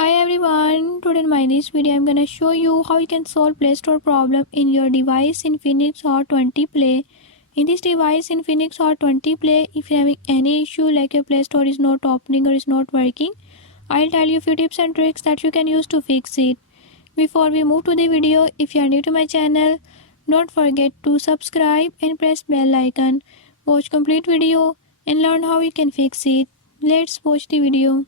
Hi everyone, today in my this video I'm gonna show you how you can solve Play Store problem in your device Infinix Hot 20 Play. In this device Infinix Hot 20 Play, if you're having any issue like your Play Store is not opening or is not working, I'll tell you a few tips and tricks that you can use to fix it. Before we move to the video, if you are new to my channel, don't forget to subscribe and press bell icon. Watch complete video and learn how you can fix it. Let's watch the video.